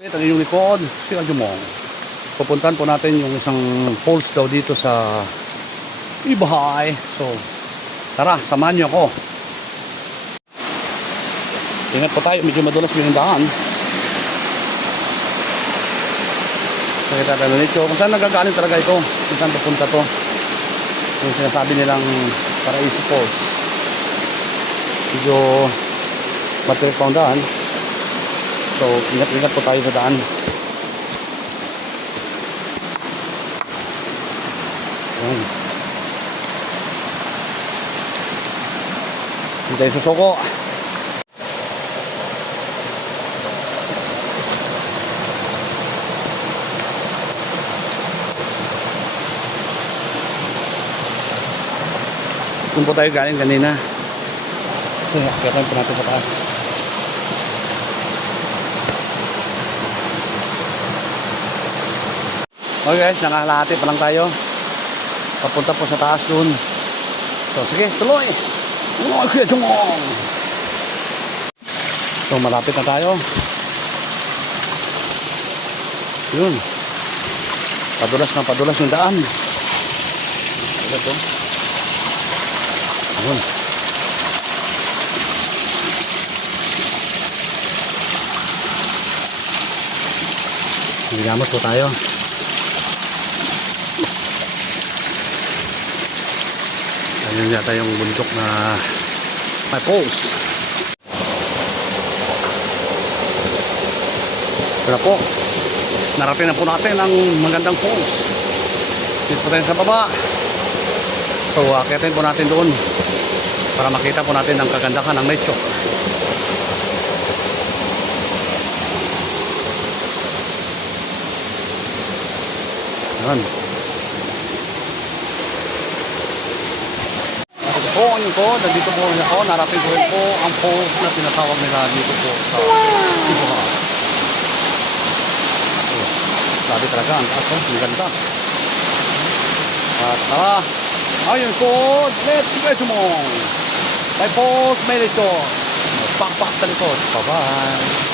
Ito ang inyong likod, si Aljumong. Pupuntahan po natin yung isang falls daw dito sa Ibahay. So, tara, samahan niyo ako. Ingat po tayo, medyo madulas yung daan. So, kita tayo nito. Kung saan nagagaling talaga ito? Kung saan papunta to? Yung sinasabi nilang Paraiso Falls. Medyo matirik pa ang daan. So, ingat-ingat po tayo sa daan. Ayan. Hintay sa Soko. Kung po tayo galing kanina. So, nakakita po natin sa taas. Okay guys, nakahalati pa lang tayo. Papunta po sa taas dun. So sige, tuloy. Tuloy, Kuya Jumong. So malapit na tayo. Yun. Padulas yung daan. Ito. Yun. Nagamot po tayo. Ayun yata yung bundok na may falls. Pero po, narating na po natin ang magandang falls. Dito po tayo sa baba. So, akitin po natin doon para makita po natin ang kagandahan ng nature. Ayan. Po, yun po, nandito po ako, narating ko rin po ang falls na tinatawag nila dito po sa Ibahay. So, sabi talaga, ang taas, ang ganda. At ayun po, let's go mo. May falls, may likod. Pakpak sa likod. Bye-bye.